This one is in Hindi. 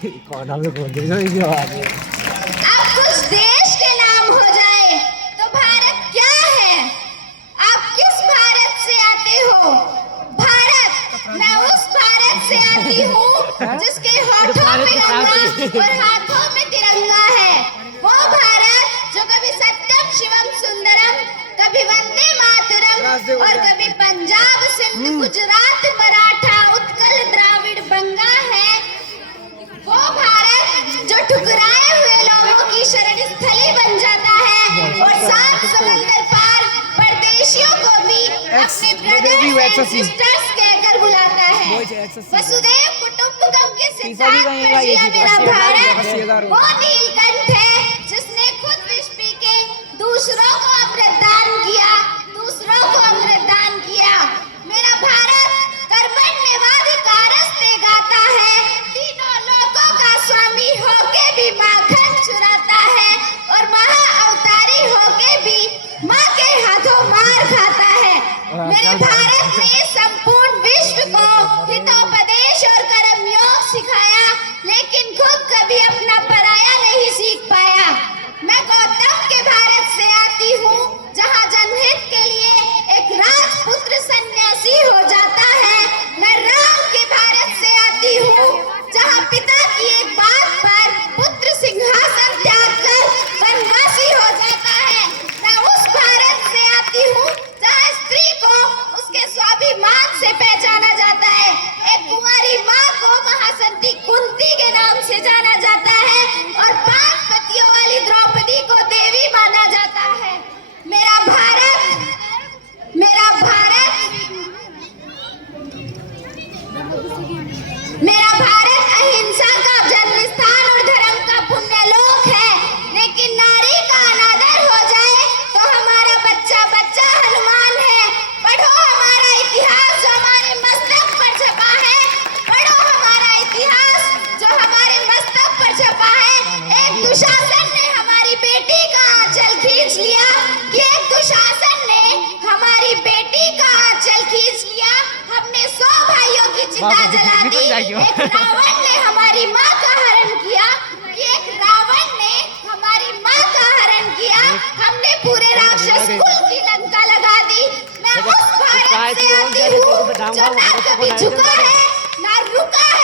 अब कुछ देश के नाम हो जाए तो भारत क्या है? आप किस भारत से आते हो? भारत, मैं उस भारत से आती हूँ जिसके होठों पे गंगा और हाथों में तिरंगा है। वो भारत जो कभी सत्यम शिवम सुंदरम, कभी वंदे मातरम और कभी पंजाब सिंध गुजरात मराठा उत्कल द्राविड़ बंगा है। वो भारत जो ठुकराए हुए लोगों की शरण स्थली बन जाता है और सात समंदर पार परदेशियों को भी अपने ब्रदर्स एंड सिस्टर्स कहकर बुलाता है। वसुदेव कुटुंबकम के सिद्धांत पर जिया मेरा भारत वो नीलकंठ है जिसने खुद विष पी के दूसरों को अमृत दान किया, दूसरों को अमृत दान किया। मेरा भारत कर्मण्येवाधिकारस्ते गाता है, तीनों लोकों का स्वामी होके भी माखन चुराता है और महा अवतारी होके भी माँ के हाथों मार खाता है। मेरे भारत ने संपूर्ण विश्व को हितोपदेश और कर्म योग सिखाया, लेकिन खुद कभी अपना पराया नहीं सीख पाया। मैं गौतम के भारत से आती हूँ जहाँ जनहित के लिए एक राजपुत्र सन्यासी हो जाता है। मैं राम के भारत से आती हूँ जहाँ पिता की एक बात पर पुत्र सिंहासन त्याग कर वनवासी हो जाता है। मैं उस भारत से आती हूँ जहाँ स्त्री को उसके स्वाभिमान से पहचाना जाता है। एक कुंवारी माँ को महासती कुंती के नाम से जाना जाता है और 5 पतियों वाली द्रौपदी को देवी माना जाता है। मेरा भारत, मेरा भारत, मेरा भारत अहिंसा का जन्म स्थान और धर्म का पुण्य लोक है। लेकिन नारी का अनादर हो जाए तो हमारा बच्चा बच्चा हनुमान है। पढ़ो हमारा इतिहास जो हमारे मस्तक पर छपा है, पढ़ो हमारा इतिहास जो हमारे मस्तक पर छपा है। एक दुशासन ने हमारी बेटी का आंचल खींच लिया, कि एक दुशासन ने हमारी बेटी का आंचल खींच लिया। हमने 100 भाइयों की चिता जला दी। एक रावण ने हमारी माँ का हरण किया, कि एक रावण ने हमारी माँ का हरण किया। हमने पूरे राक्षस कुल की लंका लगा दी। मैं उस भारत से आती हूँ जो ना कभी झुका है ना रुका है।